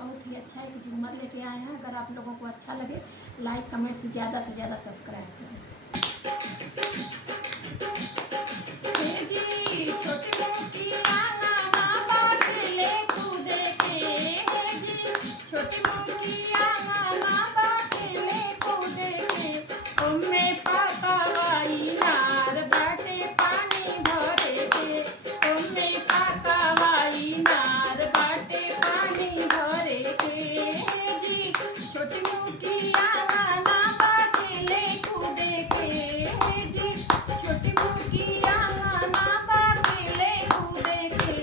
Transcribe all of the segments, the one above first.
बहुत ही अच्छा एक झूमर लेके आए हैं। अगर आप लोगों को अच्छा लगे लाइक कमेंट से ज़्यादा सब्सक्राइब करें। हे जी छोटी मोटी आंगना बाट ले कूदे के, हे जी छोटी मोटी आंगना बाट ले कूदे के, ओमे पकावाई नार बाटे पानी भरे के, ओमे पकावाई नार बाटे पानी भरे के, हे जी छोटी मोटी आंगना बाट ले कूदे के, हे जी छोटी मोटी आंगना बाट ले कूदे के,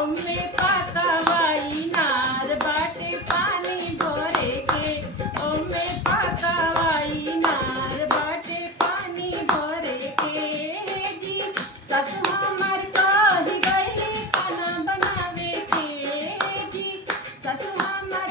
ओमे पकावाई नार बाटे पानी भरे के, ओमे पकावाई नार बाटे पानी भरे के, हे जी सासु हमार कही गईली खाना बनावे के, हे जी सासु हमार